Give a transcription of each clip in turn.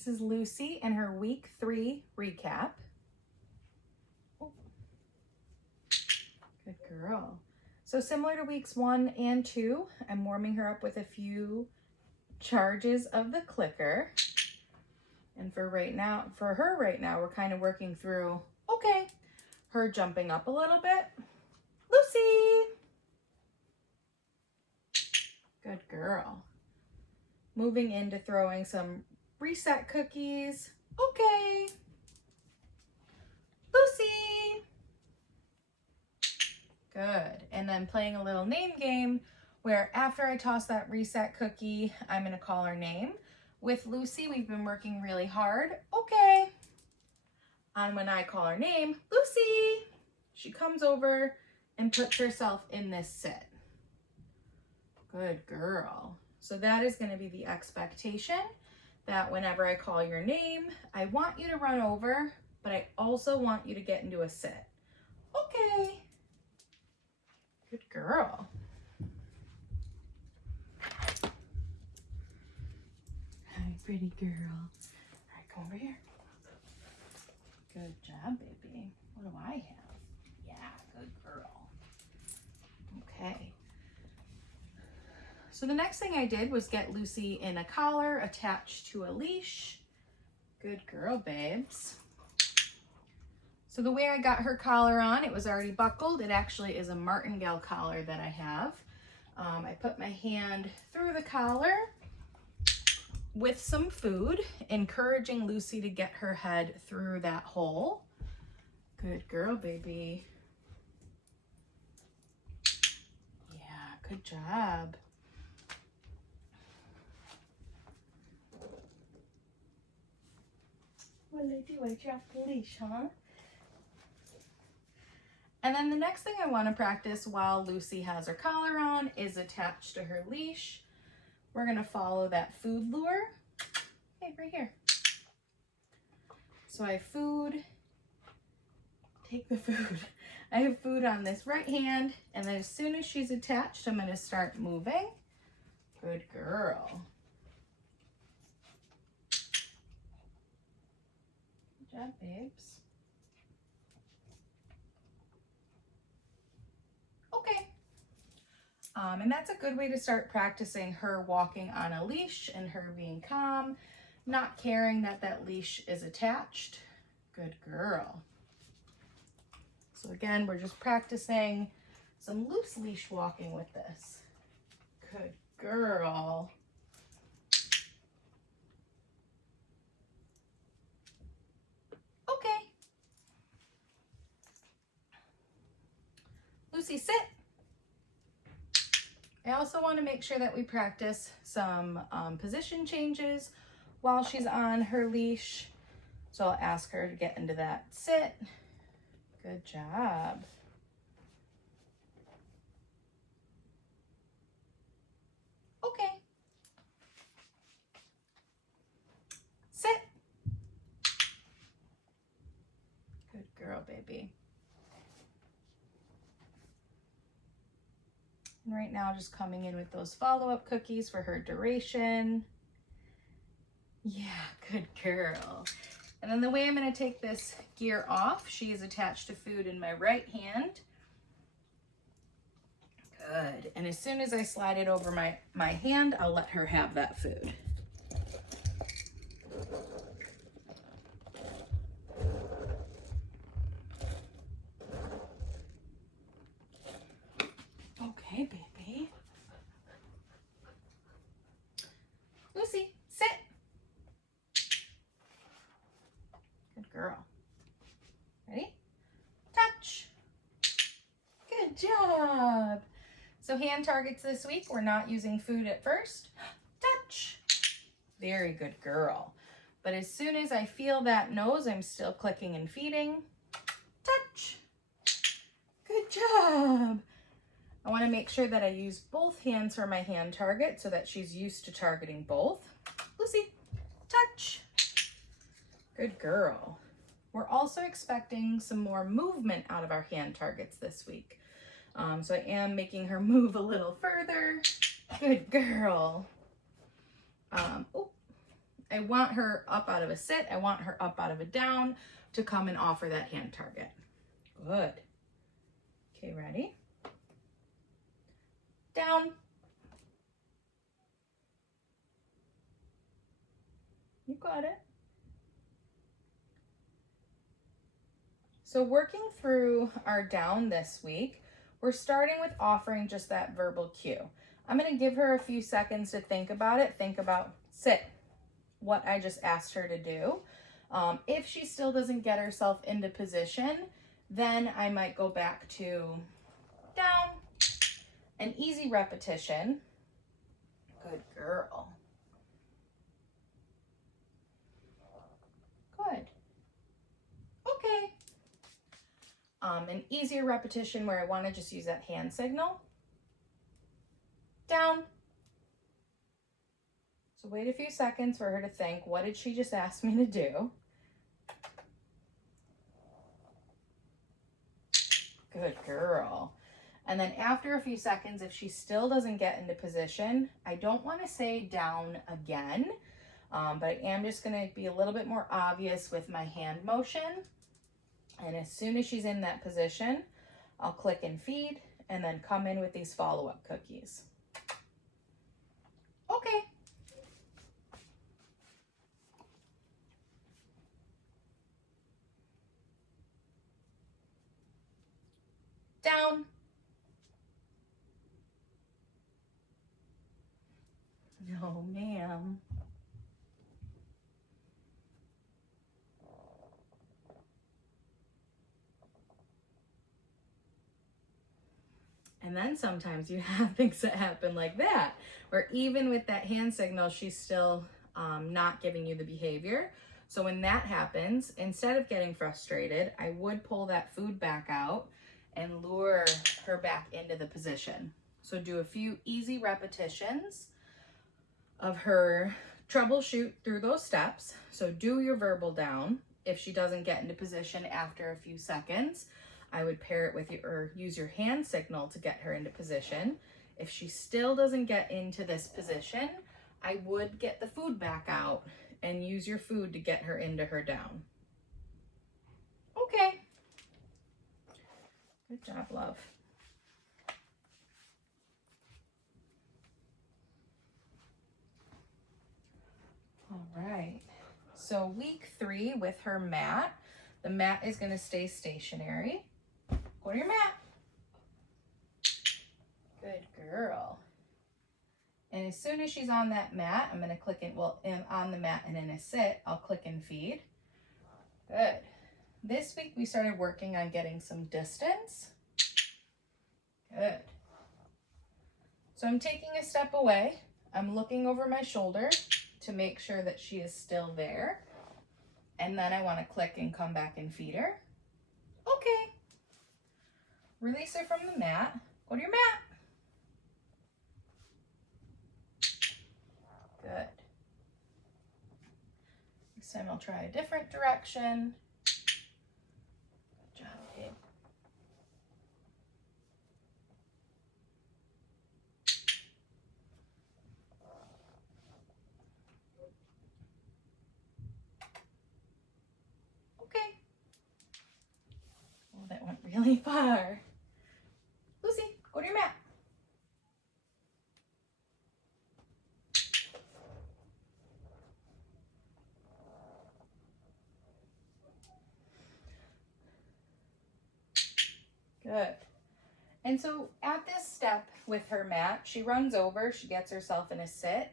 This is Lucy and her week 3 recap. Oh. Good girl. So similar to weeks 1 and 2, I'm warming her up with a few charges of the clicker. And for her right now, we're kind of working through, okay, her jumping up a little bit. Lucy! Good girl. Moving into throwing some reset cookies. Okay. Lucy! Good. And then playing a little name game where after I toss that reset cookie, I'm going to call her name. With Lucy, we've been working really hard. Okay. And when I call her name, Lucy, she comes over and puts herself in this sit. Good girl. So that is going to be the expectation, that whenever I call your name, I want you to run over, but I also want you to get into a sit. Okay. Good girl. Hi, pretty girl. All right, come over here. Good job, baby. What do I have? Yeah, good girl. Okay. So the next thing I did was get Lucy in a collar attached to a leash. Good girl, babes. So the way I got her collar on, it was already buckled. It actually is a martingale collar that I have. I put my hand through the collar with some food, encouraging Lucy to get her head through that hole. Good girl, baby. Yeah, good job. What did I do? I dropped the leash, huh? And then the next thing I want to practice while Lucy has her collar on is attached to her leash. We're going to follow that food lure. Hey, right here. So I have food. Take the food. I have food on this right hand, and then as soon as she's attached, I'm going to start moving. Good girl. Good job, babes. Okay. And that's a good way to start practicing her walking on a leash and her being calm, not caring that that leash is attached. Good girl. So again, we're just practicing some loose leash walking with this. Good girl. Okay. Lucy, sit. I also want to make sure that we practice some position changes while she's on her leash. So I'll ask her to get into that sit. Good job. Okay. Sit. Good girl, baby. And right now, just coming in with those follow-up cookies for her duration. Yeah, good girl. And then the way I'm going to take this gear off, she is attached to food in my right hand. Good. And as soon as I slide it over my hand, I'll let her have that food. Okay, baby. Lucy, sit. Good girl. Ready? Touch. Good job. So hand targets this week, we're not using food at first. Touch. Very good girl. But as soon as I feel that nose, I'm still clicking and feeding. Touch. Good job. I want to make sure that I use both hands for my hand target so that she's used to targeting both. Lucy, touch. Good girl. We're also expecting some more movement out of our hand targets this week. So I am making her move a little further. Good girl. I want her up out of a sit. I want her up out of a down to come and offer that hand target. Good. Okay, ready? Down. You got it. So working through our down this week, we're starting with offering just that verbal cue. I'm going to give her a few seconds to think about it. Think about sit, what I just asked her to do. If she still doesn't get herself into position, then I might go back to down, an easy repetition. Good girl. Good. Okay. An easier repetition where I want to just use that hand signal. Down. So wait a few seconds for her to think, what did she just ask me to do? Good girl. And then after a few seconds, if she still doesn't get into position, I don't want to say down again, but I am just going to be a little bit more obvious with my hand motion. And as soon as she's in that position, I'll click and feed and then come in with these follow-up cookies. Okay. Down. No, ma'am. And then sometimes you have things that happen like that, where even with that hand signal, she's still not giving you the behavior. So when that happens, instead of getting frustrated, I would pull that food back out and lure her back into the position. So do a few easy repetitions of her troubleshoot through those steps. So do your verbal down. If she doesn't get into position after a few seconds, I would pair it with you or use your hand signal to get her into position. If she still doesn't get into this position, I would get the food back out and use your food to get her into her down. Okay. Good job, love. All right. So week 3 with her mat, the mat is going to stay stationary. Go to your mat. Good girl. And as soon as she's on that mat, I'm going to click in, on the mat and in a sit, I'll click and feed. Good. This week we started working on getting some distance. Good. So I'm taking a step away. I'm looking over my shoulder to make sure that she is still there. And then I want to click and come back and feed her. Okay. Release her from the mat. Go to your mat. Good. This time I'll try a different direction. Good job, babe. Okay. Oh, that went really far. Lucy, go to your mat. Good. And so at this step with her mat, she runs over, she gets herself in a sit.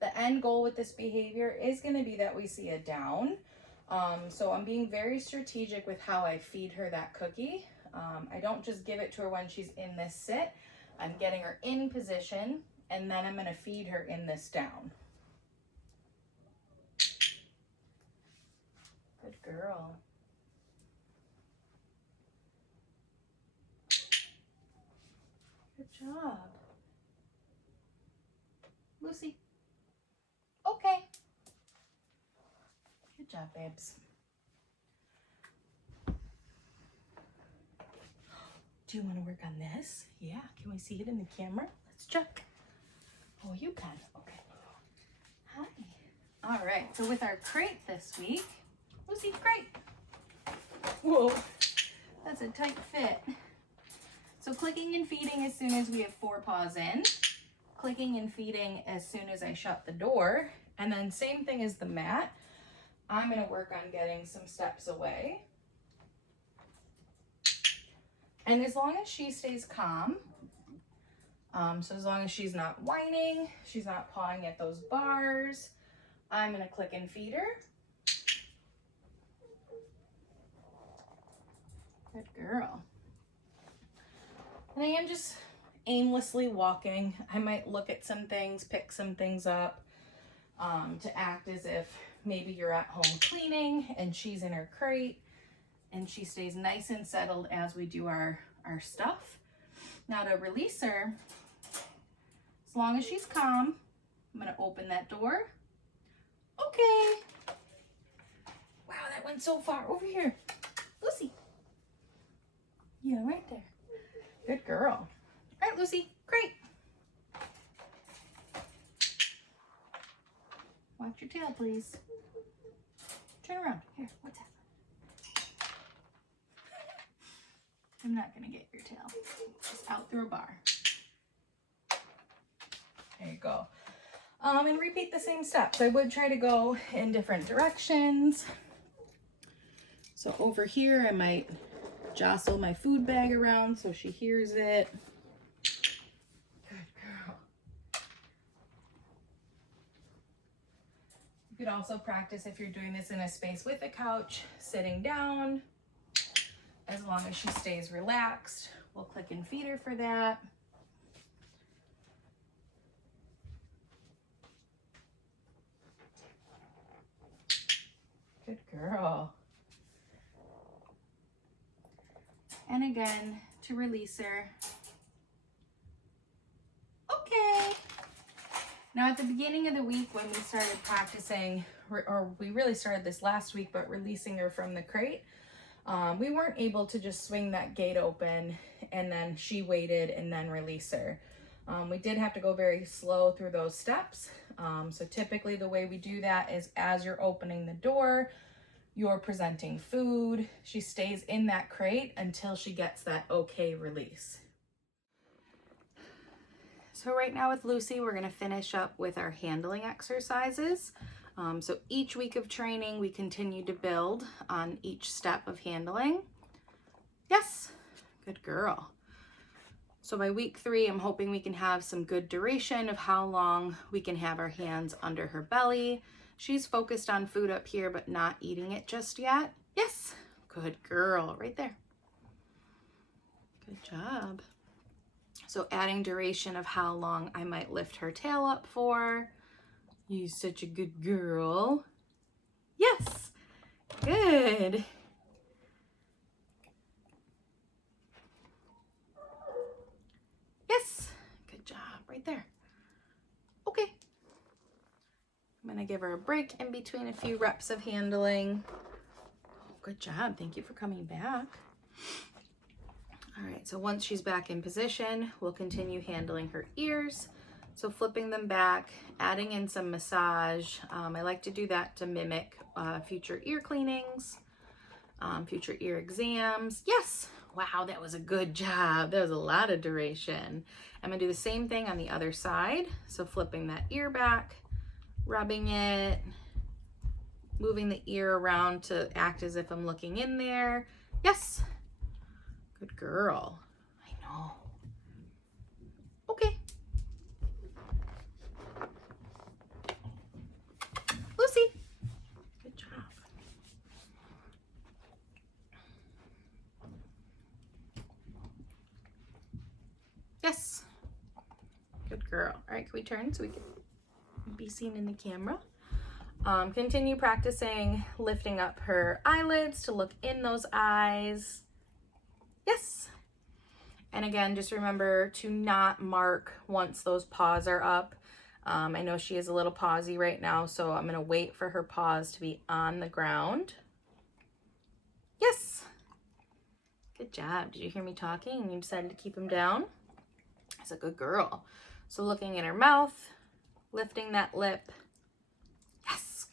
The end goal with this behavior is going to be that we see a down. So I'm being very strategic with how I feed her that cookie. I don't just give it to her when she's in this sit. I'm getting her in position, and then I'm going to feed her in this down. Good girl. Good job. Lucy. Okay. Good job, babes. Do you want to work on this? Yeah. Can we see it in the camera? Let's check. Oh, you can. Okay. Hi. All All right, so with our crate this week, Lucy, crate. Whoa, that's a tight fit. So clicking and feeding as soon as we have 4 paws in, clicking and feeding as soon as I shut the door, and then same thing as the mat. I'm gonna work on getting some steps away. And as long as she stays calm, so as long as she's not whining, she's not pawing at those bars, I'm gonna click and feed her. Good girl. And I am just aimlessly walking. I might look at some things, pick some things up, to act as if maybe you're at home cleaning and she's in her crate and she stays nice and settled as we do our stuff. Now to release her, as long as she's calm, I'm gonna open that door. Okay. Wow, that went so far. Over here. Lucy. Yeah, right there. Good girl. All right, Lucy, great. Watch your tail, please. Turn around. Here, what's that? I'm not gonna get your tail. Just out through a bar. There you go. And repeat the same steps. I would try to go in different directions. So over here, I might jostle my food bag around so she hears it. Good girl. You could also practice if you're doing this in a space with a couch, sitting down. As long as she stays relaxed, we'll click and feed her for that. Good girl. And again, to release her. Okay. Now at the beginning of the week when we started practicing, or we really started this last week, but releasing her from the crate, we weren't able to just swing that gate open and then she waited and then release her. We did have to go very slow through those steps. So typically the way we do that is as you're opening the door, you're presenting food. She stays in that crate until she gets that okay release. So right now with Lucy, we're gonna finish up with our handling exercises. So each week of training, we continue to build on each step of handling. Yes, good girl. So by week 3, I'm hoping we can have some good duration of how long we can have our hands under her belly. She's focused on food up here, but not eating it just yet. Yes, good girl, right there. Good job. So adding duration of how long I might lift her tail up for. You're such a good girl. Yes, good. Yes, good job, right there. Okay. I'm gonna give her a break in between a few reps of handling. Good job, thank you for coming back. All right, so once she's back in position, we'll continue handling her ears. So flipping them back, adding in some massage. I like to do that to mimic future ear cleanings, future ear exams. Yes, wow, that was a good job. That was a lot of duration. I'm gonna do the same thing on the other side. So flipping that ear back, rubbing it, moving the ear around to act as if I'm looking in there. Yes, good girl. I know. Okay. Lucy, good job. Yes, good girl. All right, can we turn so we can be seen in the camera? Continue practicing lifting up her eyelids to look in those eyes. Yes. And again, just remember to not mark once those paws are up. I know she is a little pawsy right now, so I'm gonna wait for her paws to be on the ground. Yes. Good job. Did you hear me talking and you decided to keep them down? That's a good girl. So looking in her mouth, lifting that lip. Yes,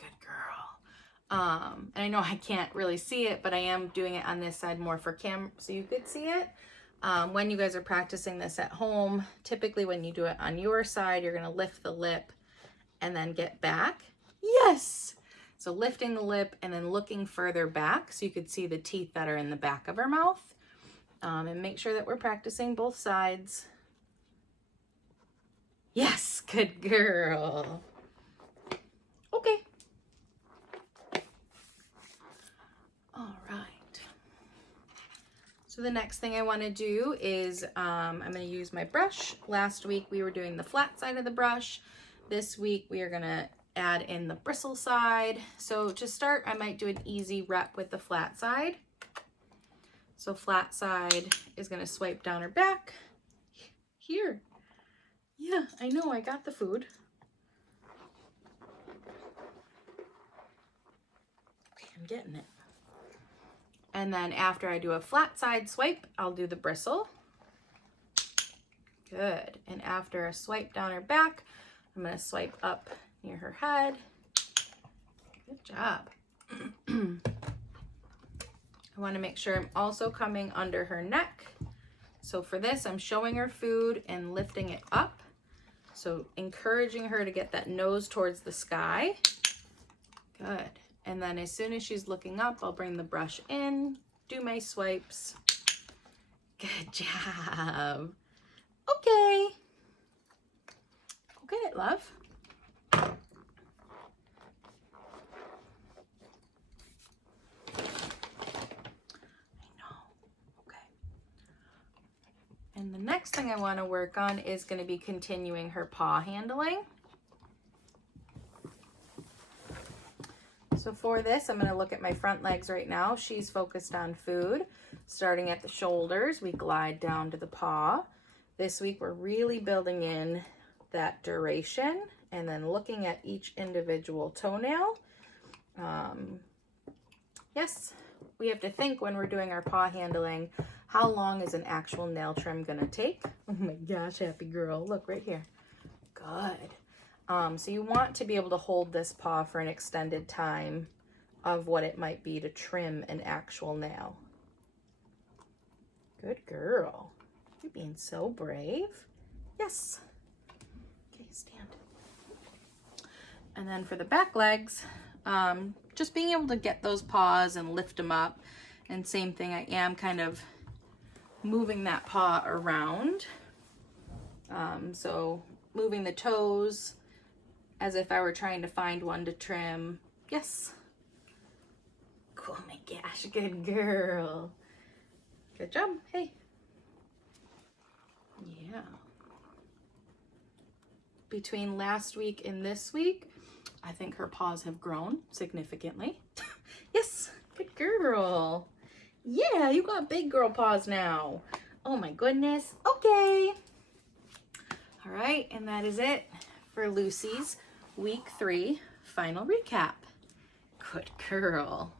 And I know I can't really see it, but I am doing it on this side more for cam so you could see it. When you guys are practicing this at home, typically when you do it on your side, you're gonna lift the lip and then get back. Yes! So lifting the lip and then looking further back so you could see the teeth that are in the back of her mouth. And make sure that we're practicing both sides. Yes, good girl. Okay. All right. So the next thing I want to do is I'm going to use my brush. Last week we were doing the flat side of the brush. This week we are going to add in the bristle side. So to start, I might do an easy rep with the flat side. So flat side is going to swipe down her back. Here. Yeah, I know, I got the food. Okay, I'm getting it. And then after I do a flat side swipe, I'll do the bristle. Good. And after a swipe down her back, I'm going to swipe up near her head. Good job. I want to make sure I'm also coming under her neck. So for this, I'm showing her food and lifting it up. So encouraging her to get that nose towards the sky. Good. And then as soon as she's looking up, I'll bring the brush in, do my swipes. Good job. Okay. Go get it, love. And the next thing I want to work on is going to be continuing her paw handling. So for this, I'm going to look at my front legs right now. She's focused on food. Starting at the shoulders, we glide down to the paw. This week, we're really building in that duration and then looking at each individual toenail. Yes, we have to think when we're doing our paw handling, how long is an actual nail trim gonna take? Oh my gosh, happy girl. Look right here. Good. So you want to be able to hold this paw for an extended time of what it might be to trim an actual nail. Good girl. You're being so brave. Yes. Okay, stand. And then for the back legs, just being able to get those paws and lift them up. And same thing, I am kind of moving that paw around. So moving the toes as if I were trying to find one to trim. Yes. Oh my gosh, good girl. Good job. Hey. Yeah. Between last week and this week, I think her paws have grown significantly. Yes, good girl. Yeah, you got big girl paws now. Oh my goodness. Okay. All right, and that is it for Lucy's week 3 final recap. Good girl.